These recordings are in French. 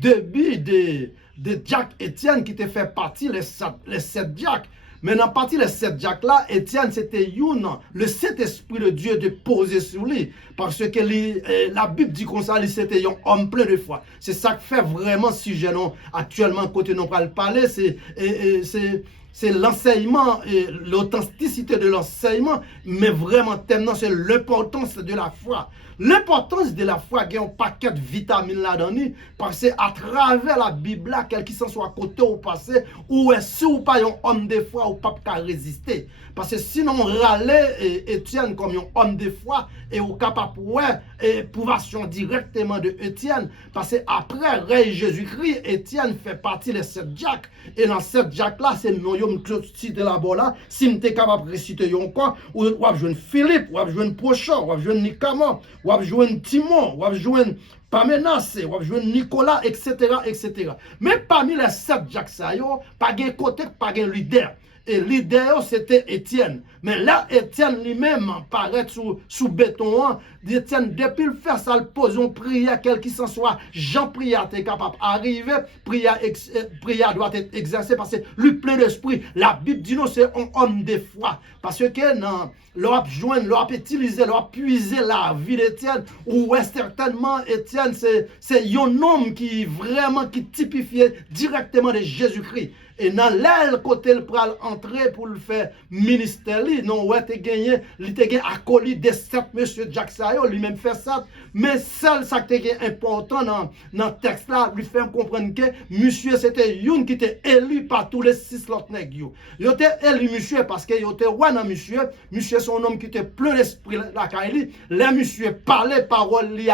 début de Jack Etienne qui te fait partie les sept Jack. Mais dans partie les sept Jack là, Etienne c'était le Saint-Esprit de Dieu de poser sur lui. Parce que la Bible dit comme ça, c'était un homme plein de foi. C'est ça qui fait vraiment sujet non actuellement côté nous pas le parler, c'est l'enseignement et l'authenticité de l'enseignement, mais vraiment tellement c'est l'importance de la foi. L'importance de la foi, il y a un paquet de vitamines là-dedans, parce que à travers la Bible, là, quel qu'il soit côté ou passé, ou si ou pas un homme de foi, ou pas qu'à résister. Parce que sinon, on râlait Étienne comme un homme de foi, et on capable de pouvoir directement de Étienne. Parce que après Rey Jésus-Christ, Étienne fait partie de sept Jack. Et dans sept Jack là, c'est nous cité là-bas là, si nous sommes capables de réciter quoi, ou on jouer Philippe, ou on jouer Prochon, on jouer Nicolas, ou on jouer Timon, ou on jouer Pamenas, ou on jouer Nicolas, etc., etc. Mais parmi les sept Jack ça yo, pas de côté, pas de leader. Et leader c'était Étienne. Mais là, Étienne lui-même paraît sous béton. Étienne, depuis le faire ça, le pose une prière, quel qu'il s'en soit, Jean prière, tu es capable d'arriver, prière doit être exercée parce que lui plein d'esprit. La Bible dit non, c'est un homme de foi. Parce que non, l'on joindre, l'on utiliser, l'on puiser la vie d'Étienne, ou certainement Étienne, c'est un homme qui vraiment qui typifiait directement de Jésus-Christ. Et dans l'aile côté le pral entrer pour le faire ministère, non ouais te gagné, il te gagné acolyte de sept monsieur Jack Sayo, lui-même fait ça, mais seul ça qui est important dans le texte là, lui fait comprendre que monsieur c'était une qui était élu par tous les six autres nègres. Il était élu monsieur parce que il était roi dans monsieur son homme qui était plein d'esprit la Kaili, les monsieur parlait parole li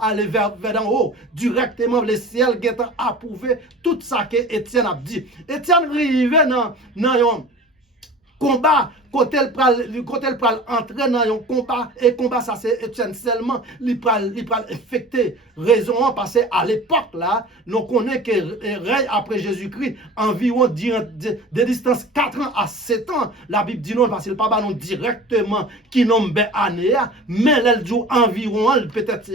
aller vers en haut, directement le ciel qui était approuvé tout ça que Étienne a dit. Étienne arrivé dans un combat, côté le pral entrer dans un combat, et combat ça c'est Étienne seulement, il pral infecté. Raison parce qu'à l'époque là, nous connaissons que règne après Jésus-Christ environ de distance 4 ans à 7 ans. La Bible dit non parce qu'il pas non directement qui nombre année, mais elle dit environ peut-être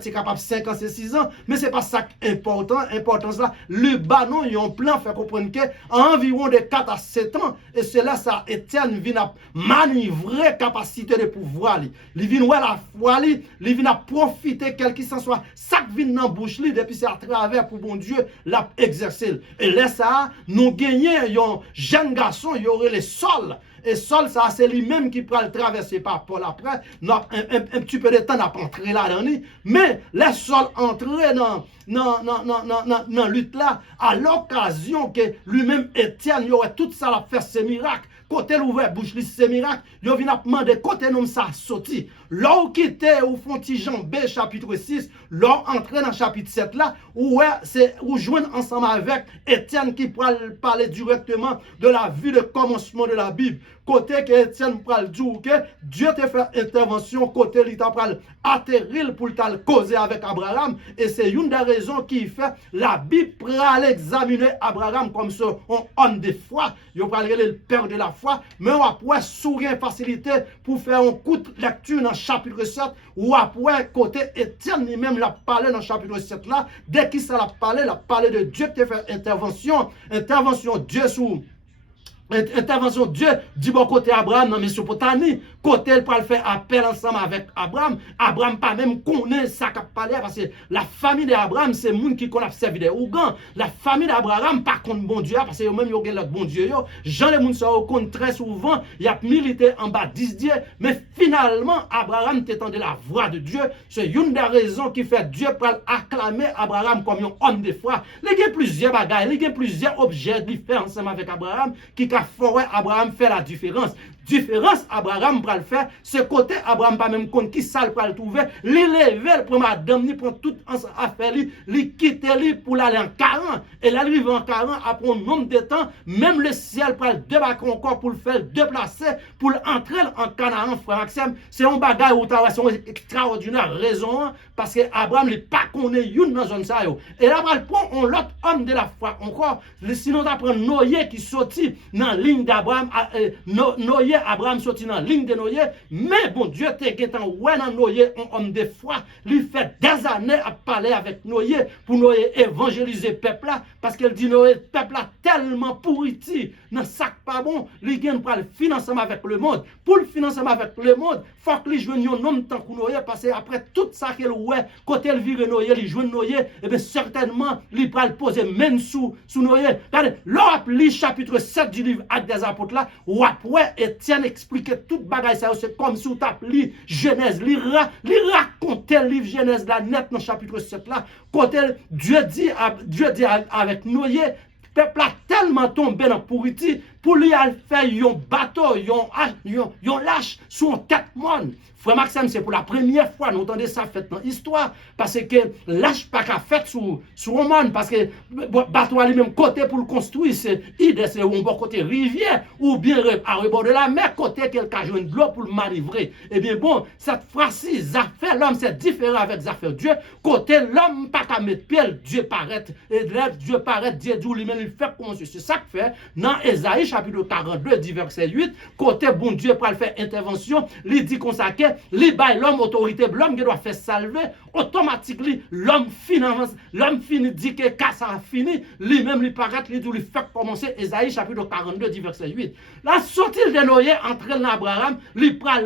c'est capable 5 ans, c'est 6 ans, mais c'est pas ça important. Importance là, le banon il y a un plan fait comprendre que environ de 4 à 7 ans, et c'est là ça Étienne vient manivrer capacité de pouvoir. Il vient la foi, il vient profiter quel qu'il soit. Ça qui vient dans la bouche, depuis c'est à travers pour bon Dieu, l'a exercer. Et là, ça, nous gagnons un jeune garçon, il y aurait les sols. Et Saul, ça, c'est lui-même qui peut le traverser par Paul après. Un petit peu de temps, n'a pas entré là-dedans. Mais les Saul entrer dans la lutte là, à l'occasion que lui-même, Étienne, il aurait tout ça à faire ses miracles. Côté l'ouvert bouche, ses miracles, il vient demander côté nous ça sorti. Là où quitter ou font Jean B chapitre 6, là entrer dans chapitre 7 là, où c'est où joindre ensemble avec Étienne qui pourra parler directement de la vie de commencement de la Bible. Côté que Étienne pourra dire que Dieu te fait intervention, côté il t'a atterrir pour te causer avec Abraham. Et c'est une des raisons qui fait la Bible pourra examiner Abraham comme ce homme de foi. Il va le père de la foi, mais on va pouvoir sourire facilité pour faire un coup de lecture dans le chapitre 7, ou après côté Étienne lui-même l'a parlé dans le chapitre 7 là, dès qu'il s'en a parlé de Dieu qui fait intervention Dieu sous intervention Dieu du bon côté Abraham dans Mésopotamie, côté il peut faire appel ensemble avec Abraham. Abraham pas même connaît ça qu'a parlé parce que la famille d'Abraham c'est monde qui connaît servi des Ougans. La famille d'Abraham pas contre bon Dieu parce que même yo l'autre bon Dieu yo. Jean les monde ça compte très souvent, il a milité en bas 10 Dieu, mais finalement Abraham t'étendait la voix de Dieu. C'est une des raisons qui fait Dieu pour acclamer Abraham comme un homme de foi. Il y a plusieurs bagages, il y a plusieurs objets différents ensemble avec Abraham qui Abraham fait la différence. Différence Abraham va le faire, ce côté Abraham pas même compte qui ça le trouver, l'élever pour madame ni prend toute affaire li quitter lui pour aller en 40 et là arrive en 40 après un nombre de temps, même le ciel pour le débarquer encore pour le faire déplacer pour entrer en Canaan frère Maxime, c'est un bagage ou c'est une extraordinaire raison parce que Abraham n'est pas connaît une dans zone ça yo. Et là il prend un autre homme de la foi encore, sinon on apprend Noé qui sorti dans la ligne d'Abraham Noé Abraham sorti dans ligne de Noé, mais bon Dieu te getan ouais dans Noé un homme de foi, lui fait des années à parler avec Noé pour Noé évangéliser peuple là parce qu'elle dit Noé peuple là tellement pourriti dans sac pas bon, lui gagne pour le financement avec le monde. Pour le financement avec le monde, faut que lui joigne un homme tant que Noé parce que après tout ça qu'elle ouais côté elle vire Noé, il joue Noé et bien certainement il va le poser même sous Noé. Regardez, l'on lit chapitre 7 du livre Actes des apôtres là, ou après Étienne expliquait toute bagaille ça, c'est comme si on lit Genèse, il raconte le livre Genèse là net dans chapitre 7 là, côté Dieu dit avec Noé, peuple a tellement tombé dans pourriti pour lui faire un bateau, un lâche sur un tête monde. Frère Maxime, c'est pour la première fois nous entendons ça fait dans l'histoire parce que lâche pas qu'à fait sur un monde parce que bateau a lui-même côté pour le construire, c'est idée c'est un bon côté rivière ou bien à rebord de la mer côté quelqu'un joue de l'eau pour le manivrer. Eh bien bon, cette fois-ci, affaire l'homme c'est différent avec les affaires Dieu. Côté l'homme pas qu'à mettre pied, Dieu paraît et Dieu paraît, Dieu dit lui-même il fait comme c'est ça que fait dans Ésaïe chapitre 42 verset 8, côté bon Dieu pour faire intervention, il dit comme ça que li bail l'homme autorité, l'homme qui doit faire salver, automatiquement l'homme finit dit que quand ça a fini, lui-même lui paraît, lui dit lui fait commencer Ésaïe chapitre 42 verset 8. La sortie de Noé entraîne Abraham, lui prend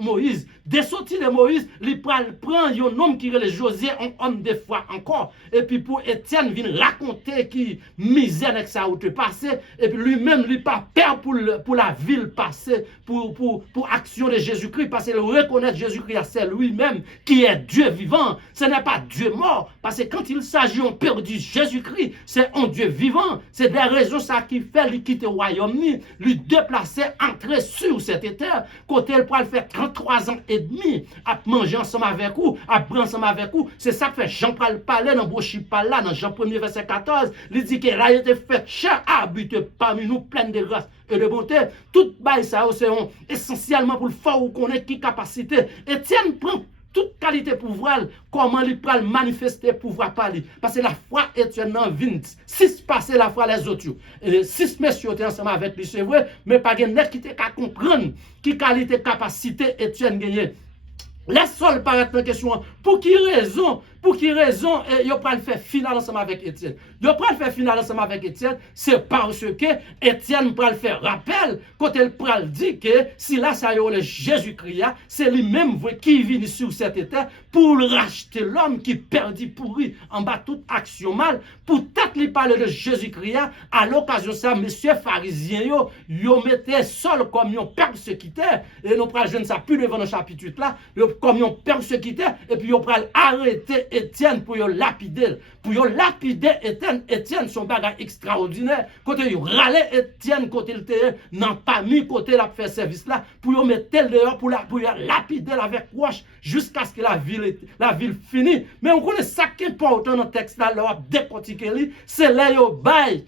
Moïse. Des sorties de Moïse, lui prend un homme qui est José, un homme de foi encore. Et puis pour Étienne vient raconter qui misère avec ça où tu passé, et puis lui-même lui pas peur pour la ville passée, pour action de Jésus-Christ, parce qu'il reconnaît Jésus-Christ, c'est lui-même qui est Dieu vivant. Ce n'est pas Dieu mort, parce que quand il s'agit on perdu Jésus-Christ, c'est un Dieu vivant. C'est des raisons ça qui fait lui quitter le royaume, lui déplacer, entrer sur cette terre, côté il pourra faire 33 ans et demi à manger ensemble avec vous, à prendre ensemble avec vous. C'est ça que fait Jean parler dans Brochipal là, dans Jean 1er verset 14, il dit que là il était fait cher habité parmi nous plein de grâce et de bonté. Tout bail ça c'est essentiellement pour le faire ou connaître qui capacité. Étienne prend toute qualité pouvoir, comment il peut manifester pouvoir parler. Parce que la foi Étienne dans 20, 6 passer la foi les autres. Et 6 messieurs étaient ensemble avec lui, c'est vrai, mais pas quelqu'un qui était à comprendre qui qualité capacité Étienne gagné. Les seuls paraître en question, pour qui raison, ils ont pas le faire final ensemble avec Étienne. Ils ont pas le faire final ensemble avec Étienne, c'est parce que Étienne peut le faire rappel, quand elle peut le dire que si là ça y est Jésus-Christ, c'est lui-même qui vient sur cette terre pour racheter l'homme qui perdit pourri en bas toute action mal, pour peut-être lui parler de Jésus-Christ, à l'occasion ça, messieurs pharisiens, ils mettaient seul comme ils persécutés, et nous prenons ça plus devant le chapitre 8 là, comme ils persécutés, et puis ils prennent arrêter Étienne pour lapider. Pour lapider Étienne, son bagage extraordinaire. Côté ils râlaient Étienne, côté il était dans pas mis, côté il a fait service là, pour mettre tel dehors, pour lapider avec roche, jusqu'à ce que la ville finisse. Mais on connaît ça qui est important dans le texte là, leur décortiquer, c'est là yo bail.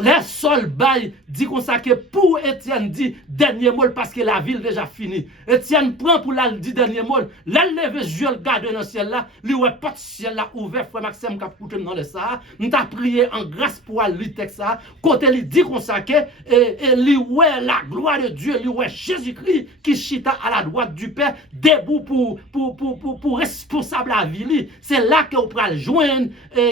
Les seuls bail dit comme ça que pour Étienne dit dernier mot parce que la ville déjà finie. Étienne prend pour la dit dernier mot, la lever Dieu le garde dans le ciel là, lui ouais pas ciel là ouvert frère Maxime qui a poussé dans le ça, nous t'a prié en grâce pour le texte ça, côté il dit comme ça que et lui ouais la gloire de Dieu, lui ouais Jésus-Christ qui chita à la droite du Père debout pour responsable la ville. C'est là que on prend joindre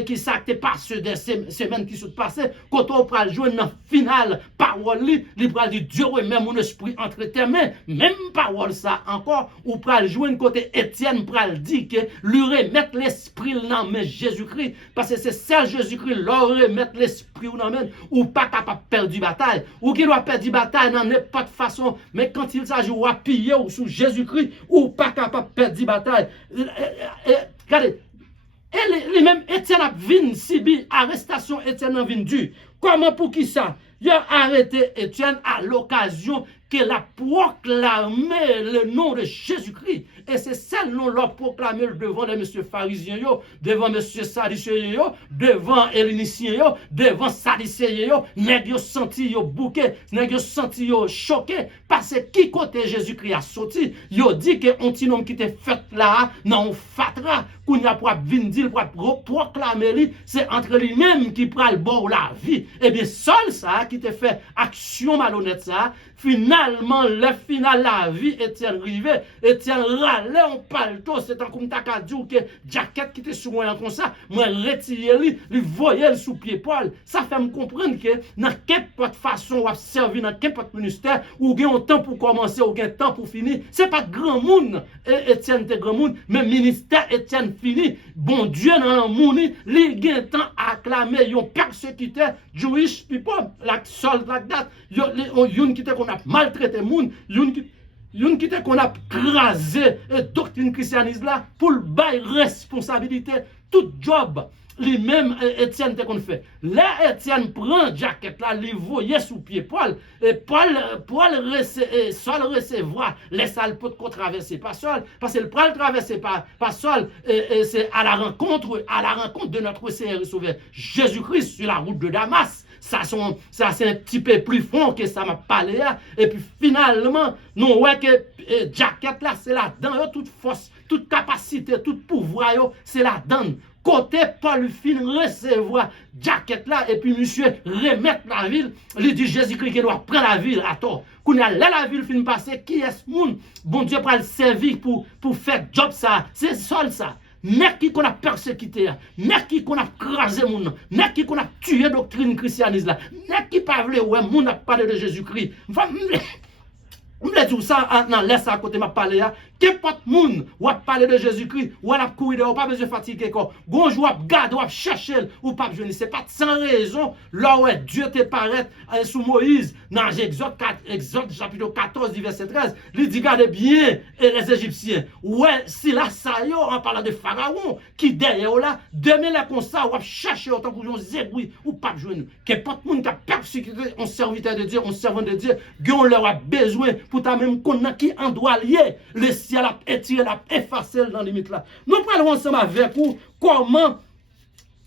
qui ça t'est passé des semaines qui sont passées quand on pral joindre dans finale parole li pral dire Dieu remet mon esprit entre tes mains, même parole ça encore ou pral joindre côté Étienne pral dit que lui remettre l'esprit dans main Jésus-Christ parce que c'est seul Jésus-Christ leur remettre l'esprit dans main ou pas capable perdre du bataille ou qui doit perdre du bataille dans n'importe façon, mais quand il s'agit de appuyer ou sous Jésus-Christ ou pas capable perdre du bataille. Regardez, et les mêmes Étienne a venu Sibi, arrestation Étienne a venu dû. Comment pour qui ça? Il a arrêté Étienne à l'occasion qu'il a proclamé le nom de Jésus-Christ. et c'est celle nous l'a proclamé devant les messieurs pharisiens, devant messieurs sadducéens, devant héléniciens, devant sadducéens, nèg yo senti yo bouqué, nèg yo senti yo choqué, parce que qui côté Jésus-Christ a sorti, yo dit que un petit homme qui était fait là, non fatra, qu'on y a pour venir dire, pour proclamer lui, c'est entre lui-même qui prend le bon la vie. Et bien, seul ça, qui te fait action malhonnête ça, finalement, le final la vie, Étienne rivé, Étienne râlait en paletot, c'est un comme t'as qu'à dire que jaquette qui était sur moi comme ça, moi retiré lui voyait sous pied poil. Ça fait me comprendre que dans quelle façon on va servir dans quel ministère, ou gain un temps pour commencer, ou gain temps pour finir, c'est pas grand monde, Étienne était grand monde, mais ministère Étienne fini, bon Dieu dans le monde, il gain temps à acclamer, yon persécuteur, Jewish people, la seule date, yon qui qu'on a maltraité moun, yon qui qu'on a crasé doctrine christianisme là pour le bail responsabilité tout job lui-même Étienne te qu'on fait. Là Étienne prend jaquette là, lui voyait sous pied Paul et Paul seul recevoir les sales potes qu'on traverser pas seul parce que le Paul traverser pas seul c'est à la rencontre de notre Seigneur et Sauveur Jésus-Christ sur la route de Damas. Ça c'est un petit peu plus fond que ça m'a parlé là. Et puis finalement, nous voyons que jaquette là, c'est là-dedans, toute force, toute capacité, tout pouvoir, c'est là-dedans. Côté Paul fin recevoir jaquette là, et puis monsieur remettre la ville, il dit Jésus-Christ qui doit prendre la ville à tort. Quand la ville fin passer, qui est ce monde? Bon Dieu pour le servir pour faire job ça, c'est seul ça. N'est qui qu'on a persécuté, n'est qui qu'on a crasé moun, n'est qui qu'on a tué doctrine christianisme là, n'est qui pas voulu ouais moun a parlé de Jésus-Christ. On me dit ça non laisse à côté m'a parler qu'importe moun ou a parler de Jésus-Christ ou a courir ou pas besoin fatiguer quoi gonj ou a garder ou a chercher ou pas besoin c'est pas sans raison là où Dieu te paraît sous Moïse dans Exode chapitre 14 verset 13 il dit gardez bien les Égyptiens ouais si là ça yo en parlant de Pharaon qui derrière là demain là comme ça ou a chercher autant que on zébri ou pas besoin qu'importe moun qui a persécuté un serviteur de Dieu un servant de Dieu on leur a besoin pour ta même connaître qui en doit lier le ciel a étiré l'a effacé dans limite là nous parlons ensemble avec vous comment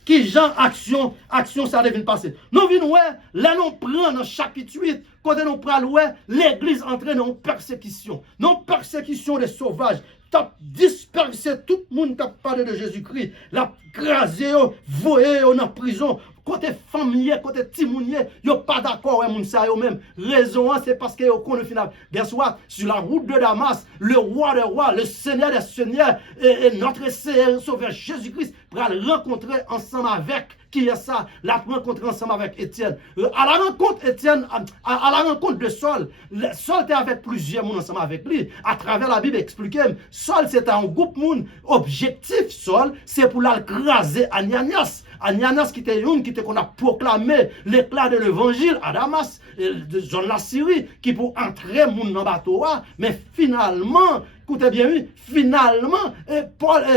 qui genre action ça devait passer nous venons là nous prend dans chapitre 8 quand nous prenons l'église entraîne dans persécution des sauvages t'as dispersé tout le monde qui a parlé de Jésus-Christ l'a crasé voyé en prison côté famille, côté timounier, yo pas d'accord avec moun sa yo même. Raison c'est parce que yo connaît final. Guess what? Sur la route de Damas, le roi des rois, le Seigneur des seigneurs et notre Seigneur Sauveur Jésus-Christ va le rencontrer ensemble avec qui est ça? La rencontrer ensemble avec Étienne. À la rencontre Étienne, à la rencontre de Saul, Saul était avec plusieurs moun ensemble avec lui. À travers la Bible expliqué, Saul c'était un groupe moun. Objectif Saul, c'est pour l'écraser Ananias. Ananias qui était une qui qu'on a proclamé l'éclat de l'évangile à Damas, de zone la Syrie, qui pour entrer moun dans bateau, mais finalement, écoutez bien, finalement,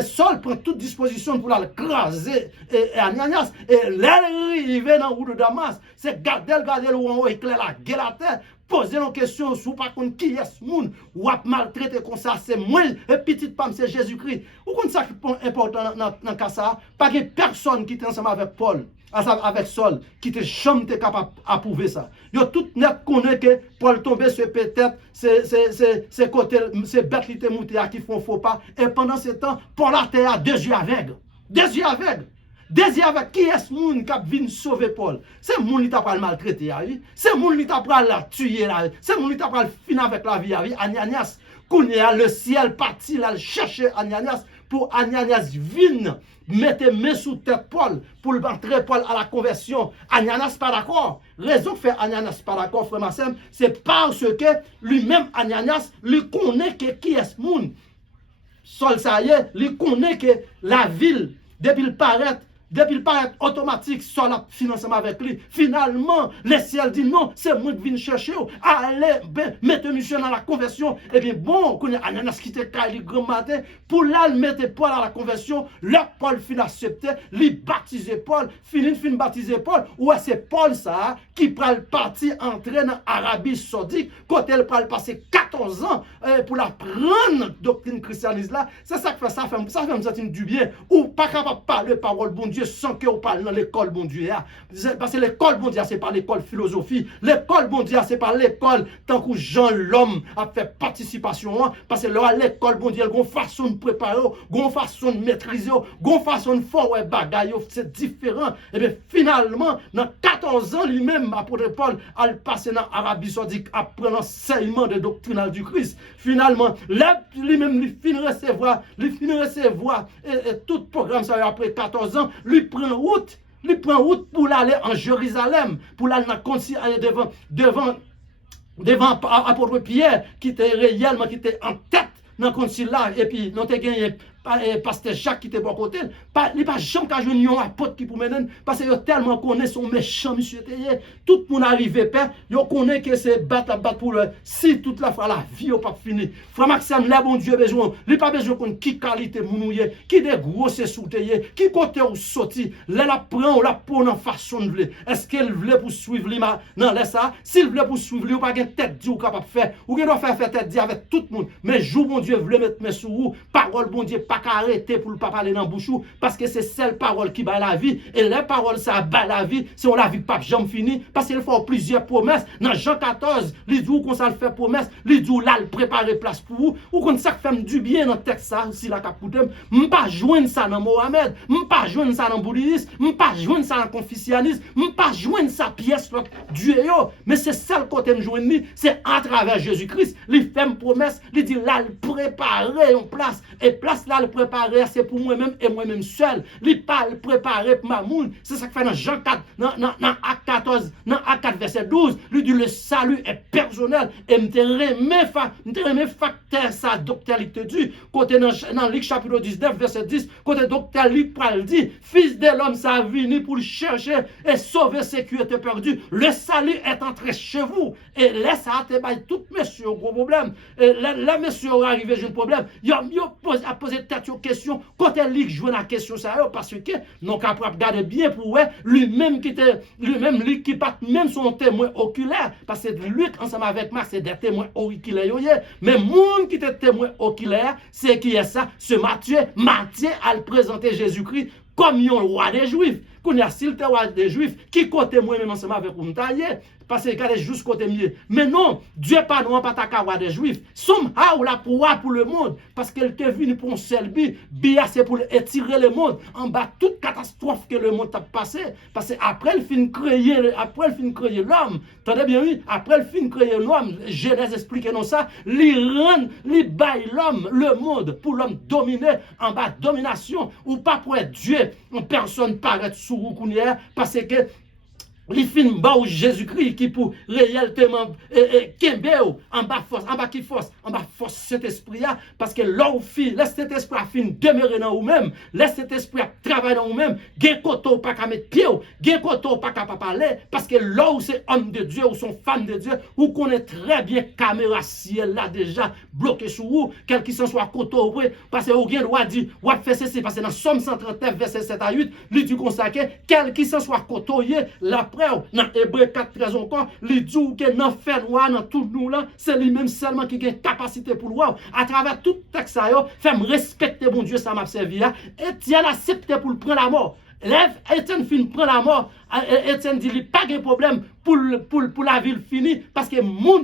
Saul prend toute disposition pour l'écraser Ananias, et l'arrivée dans la route de Damas, c'est garder le où on éclaire la gueule à terre, poser une question sur par contre qui est ce monde ou a maltraité comme ça c'est moi et petite femme c'est Jésus-Christ ou comme ça qui est important dans cas ça pas que personne qui est ensemble avec Paul avec Saul qui était jamais capable d'approuver ça yo tout net connaît que Paul tomber sur peut-être c'est côté c'est bête qui était monté qui font faux pas et pendant ce temps Paul a terre deux yeux aveugles Désir avec qui est ce monde qui vient sauver Paul? C'est le monde qui t'a pas maltraité, c'est le monde qui t'a pas la tuer, c'est le monde qui t'a pas finir avec la vie, Ananias. Quand le ciel parti, là, chercher Ananias pour Ananias vienne mettre main sous tête Paul pour entrer Paul à la conversion. Ananias pas d'accord. Raison fait Ananias pas d'accord, frère Massem, c'est parce que lui-même Ananias lui connaît que qui est ce monde. Saul ça y est, lui connaît que la ville depuis le paraît automatique sur la financement avec lui. Finalement, le ciel dit non, c'est moi qui viens chercher. Allez, mettez monsieur dans la conversion. Et bien bon, quand Ananias qui était le grand matin, pour là, mettre Paul à la conversion, le Paul fin accepté, lui baptiser Paul, fin baptiser Paul. Ouais, c'est Paul ça, qui prend le parti entrer dans l'Arabie Saoudite, quand elle prend passer 4 14 ans pour la prendre doctrine christianisme là. C'est ça que fait ça fait me sentir du bien. Ou pas capable de parler parole bon Dieu sans que vous parlez dans l'école bon Dieu. Parce que l'école bon Dieu, c'est pas l'école philosophie. L'école bon Dieu, c'est pas l'école tant que Jean l'homme a fait participation. Parce que là, l'école bon Dieu, il y a une façon de préparer, une façon de maîtriser, une façon de faire ouais, bagaille, c'est différent. Et bien finalement, dans 14 ans lui-même, apôtre Paul a passé dans l'Arabie Saoudite à prendre l'enseignement de doctrinal du Christ. Finalement, lui-même, il finit recevoir, et tout programme ça après 14 ans, lui prend route. Il prend route pour aller en Jérusalem, pour aller devant apôtre Pierre, qui était réellement, qui était en tête dans le concile là, et puis nous avons gagné pasteur Jacques qui était bon côté, il n'est pas jamais qu'à jouer un apôtre qui pour mener, parce que tellement connaît son méchant monsieur Théier, tout le monde arrive père, il connaît que c'est battre pour le, si toute la fois la vie n'est pas finie. Frère Maxime, là bon Dieu besoin, il n'a pas besoin qu'on qui qualité mounouye, qui des grosses sous Théier, qui côté ou sorti, là la prend ou la pose en façon de vle. Est-ce qu'elle voulait pour suivre lui non laisse ça, s'il voulait pour suivre lui ou pas une tête dit ou capable faire, ou qu'il doit faire tête dit avec tout le monde, mais jour bon Dieu voulait mettre mes sous parole bon Dieu pas arrêter pour ne pas parler dans bouchou parce que c'est celle parole qui bat la vie et les paroles ça bat la vie si on la vie pas jamais fini parce qu'il faut plusieurs promesses dans Jean 14 les dit qu'on ça le fait promesse les dit là le préparer place pour vous ou qu'on ça fait du bien dans texte ça si la capoute pas joindre ça dans Mohamed pas joindre ça dans bouddhisme pas joindre ça dans confucianisme pas joindre ça pièce l'autre Dieu mais c'est celle côté me joindre c'est à travers Jésus-Christ il fait une promesse il dit là le préparer en place et place là le préparer c'est pour moi-même et moi-même seul. Il pas le préparer pour ma moun. C'est ça que fait dans Jean 4, dans Acte 14, dans Acte 4, verset 12. Lui dit le salut est personnel. Et me remet facteur ça, docteur Luc te dit. Côté dans Luc chapitre 19, verset 10, côté docteur Luc pral dit, fils de l'homme ça a venu pour le chercher et sauver ce qui était perdu. Le salut est entré chez vous. Et laisse ça te bailler tout monsieur gros problème. Et là monsieur arrivé j'ai un problème. Il a posé tête question quand elle lit jouer la question ça parce que non capable regarder bien pour ouais lui-même qui pas même son témoin oculaire parce que lui ensemble avec Marc c'est des témoins oculaires mais monde qui était témoin oculaire c'est qui est ça ce Matthieu a présenté Jésus-Christ comme un roi des Juifs qu'on a s'il te roi des Juifs qui côté moi même ensemble avec vous tailler parce que regardez juste côté mieux mais non Dieu pas non pas ta roi des Juifs somehow la pour le monde parce qu'elle est venue pour un seul but c'est pour étirer le monde en bas toute catastrophe que le monde a passé parce que après le fin créer l'homme attendez bien oui après le fin créer l'homme Genèse explique non ça li bail l'homme le monde pour l'homme dominer en bas domination ou pas pour être Dieu en personne paraît sous roukounière parce que les films bas Jésus-Christ qui pour réellement Kembeo en bas force cet esprit là parce que là où laisse cet esprit à fin demeurer dans vous-même laisse cet esprit à travailler dans vous-même gain koto pas qu'à mettre pied gain koto pas qu'à parler parce que là où c'est homme de Dieu ou sont femme de Dieu ou connaît très bien caméra ciel là déjà bloqué sur vous quel qu'il soit koto parce que au gain droit dit ou faire ceci parce que dans Somme 139 verset 7 à 8 lui dit consacré quel qu'il soit kotoyé la dans Hébreu 4, 13 encore, il dit que dans fait noir, dans tout nous là, c'est lui-même seulement qui a une capacité pour le voir. À travers tout texte, fait me respecter mon Dieu, ça m'a servi. Etienne accepté pour prendre la mort. Etienne fin prend la mort. Etienne dit il pas de problème pour la ville finie parce que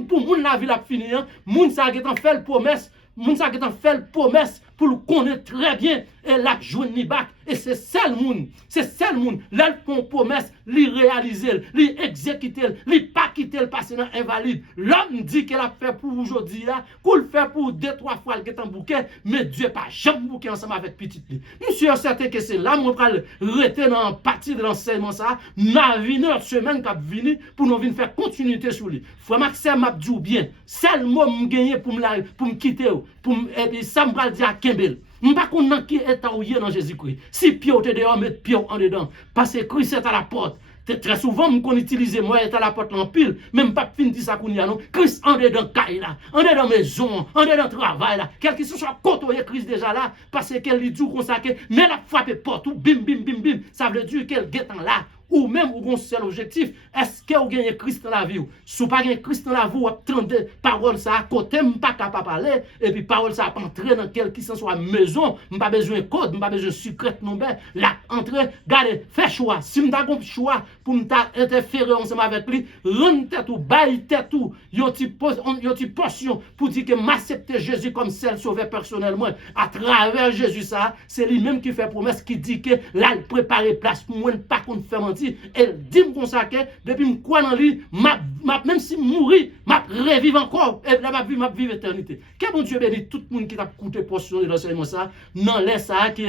pour moun la ville a fini. Moun ça qui fait la promesse. Moun ça qui fait la promesse pour le connaître très bien et la joindre bac et c'est seul monde là font promesse li réaliser li exécuter li pas quitter le passé dans invalide l'homme dit qu'elle a fait pour aujourd'hui là qu'on le fait pour 2-3 fois le en bouquet mais Dieu pas jamais bouquet ensemble avec petite li monsieur certain que c'est là mon pral rester dans partie de l'enseignement ça n'a venir semaine qui venir pour nous venir faire continuité sur lui frère Maxime m'a dit bien seul mot me gagner pour me quitter pour et puis ça me pral dire Kembel. Je ne sais pas dans qui est dans Jésus-Christ. Si pied est dehors, mettre pied en dedans. Parce que Christ est à la porte. Très souvent, on utilise moi est à la porte en pile. Même pas fin de ça qu'on y a non. Christ en dedans caille là. En dedans maison. En dedans travail là. Quel que soit côtoyer Christ déjà là. Parce qu'elle lui dit qu'on ça mais la frappe porte. Bim bim bim bim. Ça veut dire qu'elle guette en là. ou même ou un seul objectif, est-ce que vous gagnez Christ dans la vie? Si vous pas gagnez Christ dans la vie, vous attendez parole ça à côté, vous pas capable de parler, et puis parole ça entrer dans quelle qui soit maison, vous pas besoin de code, vous pas besoin de secret non ben, là entrer, regardez, faites choix. Si vous avez un choix pour interférer ensemble avec lui, rendre tête ou bailler tête ou, yon ti portion pour dire que m'accepter Jésus comme seul sauveur personnellement à travers Jésus ça, c'est lui-même qui fait promesse qui dit que là il prépare place pour moi pas qu'on fait mentir, elle dit comme ça que depuis me croire dans lui, même si mourir, m'a revivre encore et là m'a vivre éternité. Que bon Dieu bénisse tout le monde qui t'a écouté portion de l'enseignement ça, non laisse ça qui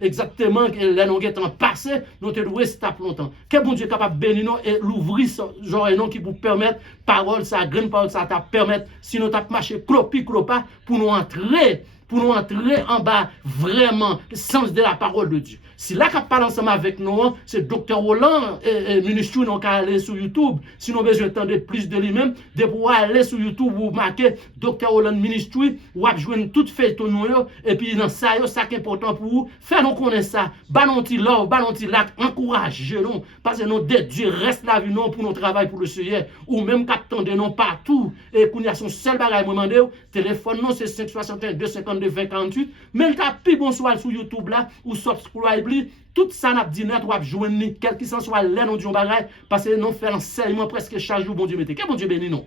exactement les non temps passé, nous te rester longtemps. Que bon Dieu capable bénir nous et l'ouvrir genre et non qui vous permettre parole ça grande parole ça t'a permettre sinon t'a marcher clopi clopa pour nous entrer en bas vraiment le sens de la parole de Dieu. Si là qu'on parle ensemble avec nous, c'est Dr. Roland et ministre nous qui aller sur YouTube. Si nous besoin de plus de lui-même, de pouvoir aller sur YouTube vous marquer Dr. Roland Ministry, ou joindre toute fait ton nous et puis dans ça ça qui est important pour vous, faire nous connaître ça, balonti love, balonti lac, encourager nous parce que nous Dieu reste la vie non pour notre travail pour le Seigneur ou même qu'attendre non partout et qu'on y a son seul bagage moi demander téléphone non c'est 561 252 2048 mais le cas plus bonsoir sur YouTube là ou subscribe tout ça n'a dit net ou joindre quel qui soit là non Dieu bagage parce que nous fait l'enseignement presque chaque jour bon Dieu mettez que bon Dieu bénisse nous.